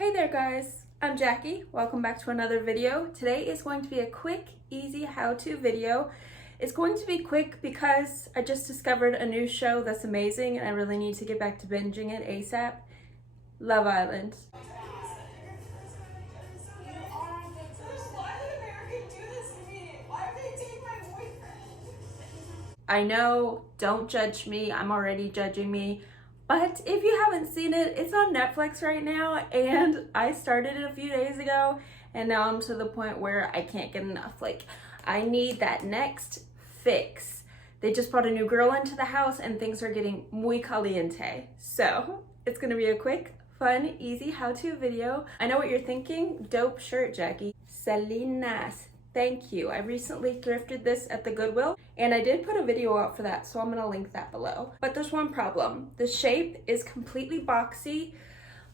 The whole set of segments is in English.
Hey there guys, I'm Jackie. Welcome back to another video. Today is going to be a quick, easy how-to video. It's going to be quick because I just discovered a new show that's amazing and I really need to get back to binging it ASAP. Love Island. I know, don't judge me, I'm already judging me. But if you haven't seen it, it's on Netflix right now and I started it a few days ago and now I'm to the point where I can't get enough. Like, I need that next fix. They just brought a new girl into the house and things are getting muy caliente. So it's gonna be a quick, fun, easy how-to video. I know what you're thinking, dope shirt, Jackie. Selenas. Thank you. I recently thrifted this at the Goodwill and I did put a video out for that, so I'm gonna link that below. But there's one problem. The shape is completely boxy,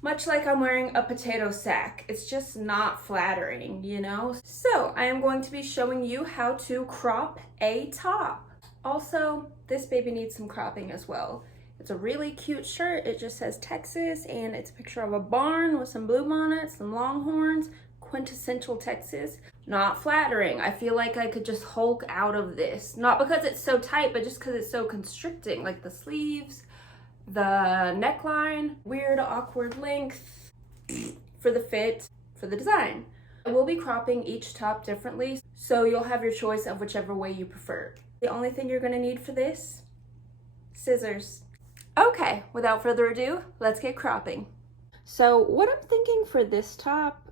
much like I'm wearing a potato sack. It's just not flattering, you know? So I am going to be showing you how to crop a top. Also, this baby needs some cropping as well. It's a really cute shirt. It just says Texas and it's a picture of a barn with some bluebonnets, some longhorns, quintessential Texas. Not flattering. I feel like I could just hulk out of this. Not because it's so tight, but just because it's so constricting. Like the sleeves, the neckline, weird, awkward length for the fit, for the design. I will be cropping each top differently, so you'll have your choice of whichever way you prefer. The only thing you're gonna need for this, scissors. Okay, without further ado, let's get cropping. So what I'm thinking for this top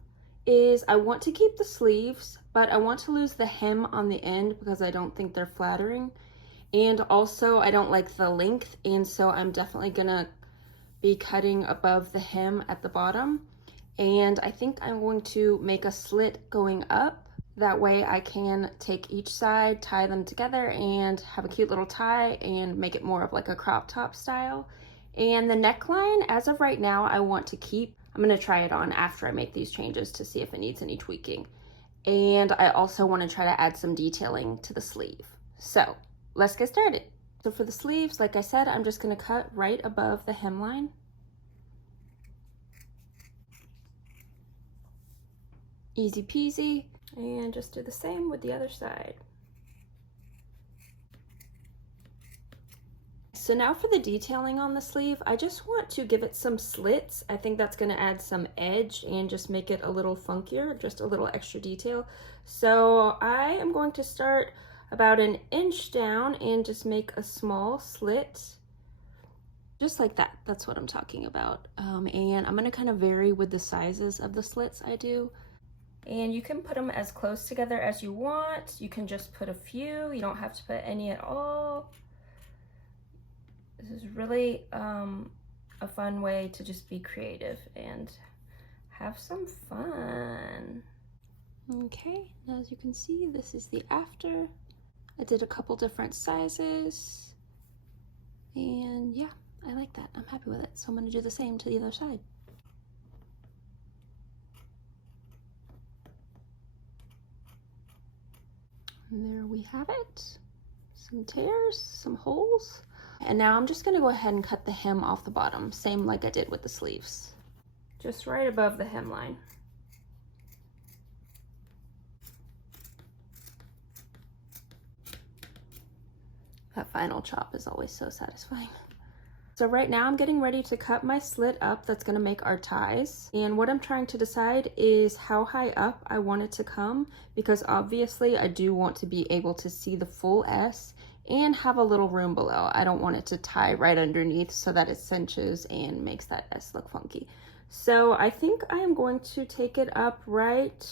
is I want to keep the sleeves, but I want to lose the hem on the end because I don't think they're flattering. And also I don't like the length, and so I'm definitely gonna be cutting above the hem at the bottom. And I think I'm going to make a slit going up. That way I can take each side, tie them together, and have a cute little tie and make it more of like a crop top style. And the neckline, as of right now, I want to keep. I'm gonna try it on after I make these changes to see if it needs any tweaking. And I also wanna try to add some detailing to the sleeve. So let's get started. So for the sleeves, like I said, I'm just gonna cut right above the hemline. Easy peasy. And just do the same with the other side. So now for the detailing on the sleeve, I just want to give it some slits. I think that's gonna add some edge and just make it a little funkier, just a little extra detail. So I am going to start about 1 inch down and just make a small slit, just like that. That's what I'm talking about. And I'm gonna kind of vary with the sizes of the slits I do. And you can put them as close together as you want. You can just put a few. You don't have to put any at all. This is really a fun way to just be creative and have some fun. Okay, now as you can see, this is the after. I did a couple different sizes. And yeah, I like that. I'm happy with it. So I'm gonna do the same to the other side. And there we have it. Some tears, some holes. And now I'm just gonna go ahead and cut the hem off the bottom, same like I did with the sleeves. Just right above the hemline. That final chop is always so satisfying. So right now I'm getting ready to cut my slit up that's gonna make our ties. And what I'm trying to decide is how high up I want it to come, because obviously I do want to be able to see the full S and have a little room below. I don't want it to tie right underneath so that it cinches and makes that S look funky. So I think I am going to take it up right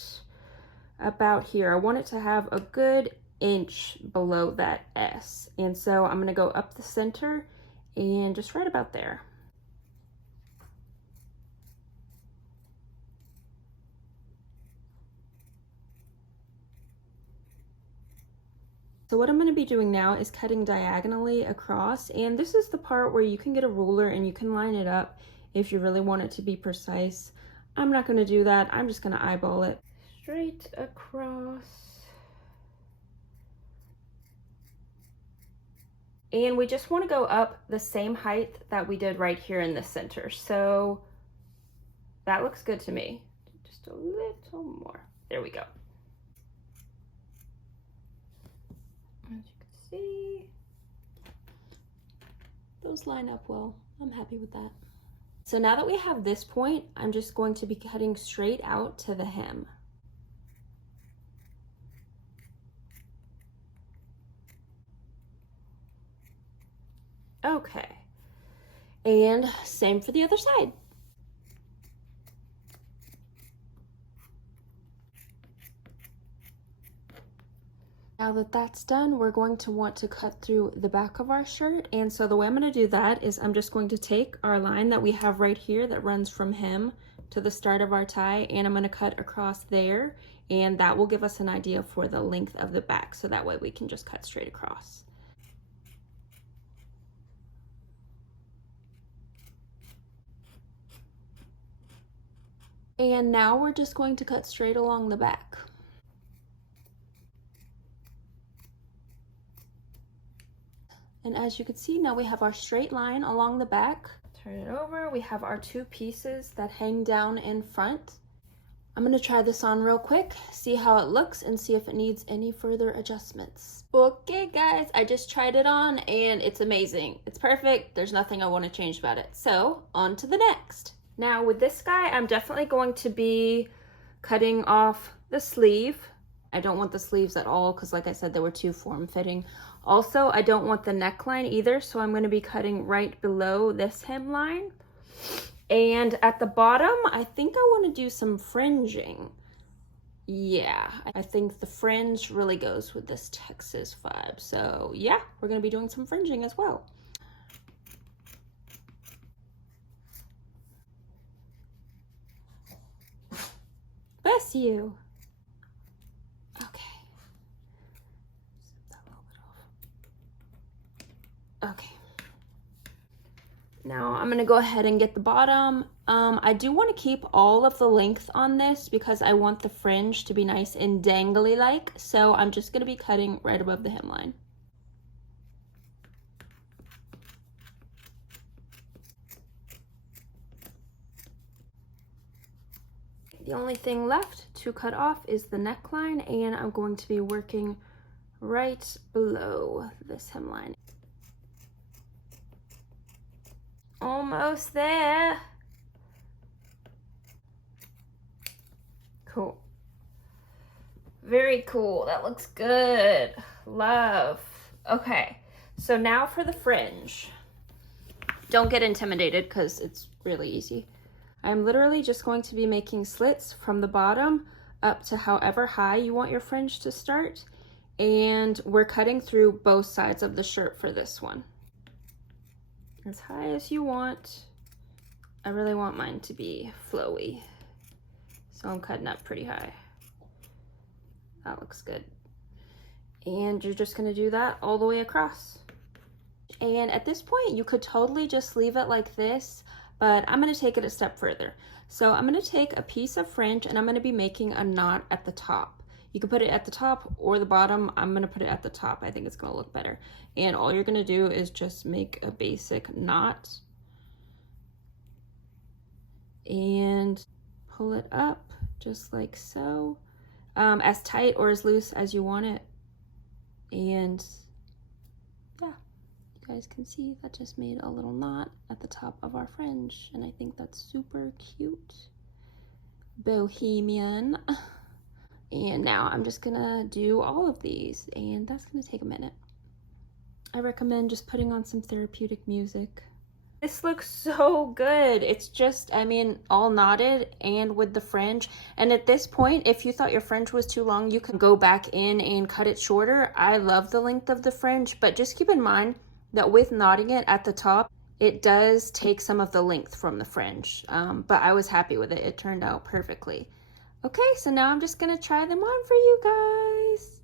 about here. I want it to have a good inch below that S. And so I'm gonna go up the center and just right about there. So what I'm going to be doing now is cutting diagonally across, and this is the part where you can get a ruler and you can line it up if you really want it to be precise. I'm not going to do that. I'm just going to eyeball it straight across. And we just want to go up the same height that we did right here in the center. So That looks good to me. Just a little more. There we go. As you can see, those line up well. I'm happy with that. So now that we have this point, I'm just going to be cutting straight out to the hem. Okay, and same for the other side. Now that that's done, we're going to want to cut through the back of our shirt. And so the way I'm going to do that is I'm just going to take our line that we have right here that runs from hem to the start of our tie, and I'm going to cut across there, and that will give us an idea for the length of the back, so that way we can just cut straight across. And now we're just going to cut straight along the back. And as you can see, now we have our straight line along the back. Turn it over, we have our two pieces that hang down in front. I'm gonna try this on real quick, see how it looks, and see if it needs any further adjustments. Okay guys, I just tried it on and it's amazing. It's perfect, there's nothing I wanna change about it. So, on to the next. Now with this guy, I'm definitely going to be cutting off the sleeve. I don't want the sleeves at all because like I said, they were too form-fitting. Also, I don't want the neckline either, so I'm going to be cutting right below this hemline. And at the bottom, I think I want to do some fringing. Yeah, I think the fringe really goes with this Texas vibe. So yeah, we're going to be doing some fringing as well. Bless you. Okay, now I'm gonna go ahead and get the bottom. I do want to keep all of the length on this because I want the fringe to be nice and dangly like, so I'm just gonna be cutting right above the hemline. The only thing left to cut off is the neckline, and I'm going to be working right below this hemline. Almost there. Cool. Very cool. That looks good. Love. Okay, so now for the fringe. Don't get intimidated because it's really easy. I'm literally just going to be making slits from the bottom up to however high you want your fringe to start. And we're cutting through both sides of the shirt for this one. As high as you want. I really want mine to be flowy, so I'm cutting up pretty high. That looks good. And you're just gonna do that all the way across. And at this point, you could totally just leave it like this, but I'm gonna take it a step further. So I'm gonna take a piece of fringe and I'm gonna be making a knot at the top. You can put it at the top or the bottom. I'm gonna put it at the top. I think it's gonna look better. And all you're gonna do is just make a basic knot and pull it up just like so, as tight or as loose as you want it. And yeah, you guys can see that just made a little knot at the top of our fringe, and I think that's super cute. Bohemian. And now I'm just gonna do all of these, and that's gonna take a minute. I recommend just putting on some therapeutic music. This looks so good. It's just, I mean, all knotted and with the fringe. And at this point, if you thought your fringe was too long, you can go back in and cut it shorter. I love the length of the fringe, but just keep in mind that with knotting it at the top, it does take some of the length from the fringe. But I was happy with it. It turned out perfectly. Okay, so now I'm just gonna try them on for you guys.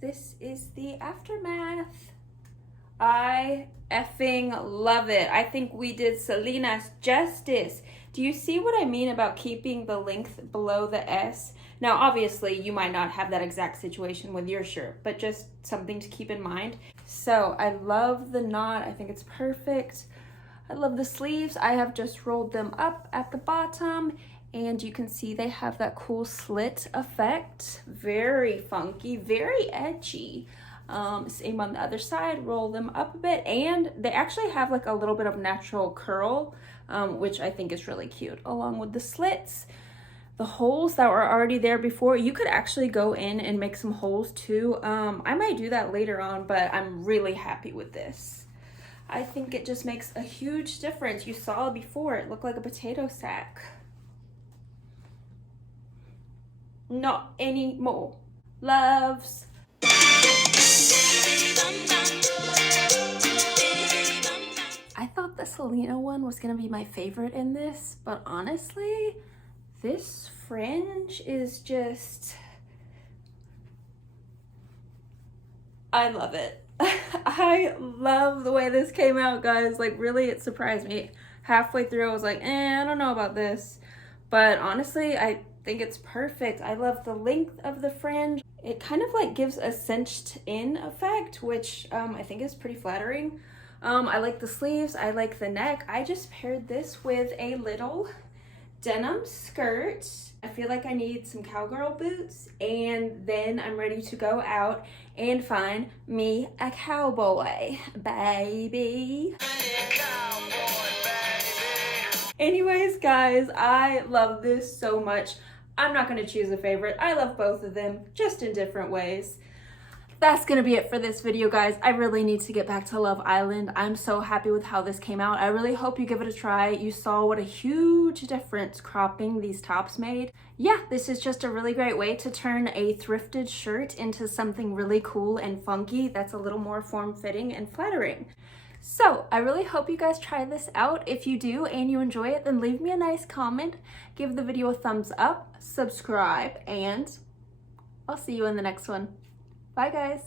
This is the aftermath. I effing love it. I think we did Selenas justice. Do you see what I mean about keeping the length below the S? Now, obviously, you might not have that exact situation with your shirt, but just something to keep in mind. So I love the knot. I think it's perfect. I love the sleeves. I have just rolled them up at the bottom, and you can see they have that cool slit effect. Very funky, very edgy. Same on the other side, roll them up a bit, and they actually have like a little bit of natural curl, which I think is really cute, along with the slits. The holes that were already there before, you could actually go in and make some holes too. I might do that later on, but I'm really happy with this. I think it just makes a huge difference. You saw before, it looked like a potato sack. Not anymore. Loves. I thought the Selena one was gonna be my favorite in this, but honestly, this fringe is just, I love it. I love the way this came out, guys. Like, really, it surprised me. Halfway through, I was like, I don't know about this. But honestly, I think it's perfect. I love the length of the fringe. It kind of like gives a cinched in effect, which I think is pretty flattering. I like the sleeves. I like the neck. I just paired this with a little denim skirt. I feel like I need some cowgirl boots, and then I'm ready to go out and find me a cowboy, baby. Anyways, guys, I love this so much. I'm not gonna choose a favorite. I love both of them, just in different ways. That's gonna be it for this video, guys. I really need to get back to Love Island. I'm so happy with how this came out. I really hope you give it a try. You saw what a huge difference cropping these tops made. Yeah, this is just a really great way to turn a thrifted shirt into something really cool and funky that's a little more form-fitting and flattering. So I really hope you guys try this out. If you do and you enjoy it, then leave me a nice comment, give the video a thumbs up, subscribe, and I'll see you in the next one. Bye, guys.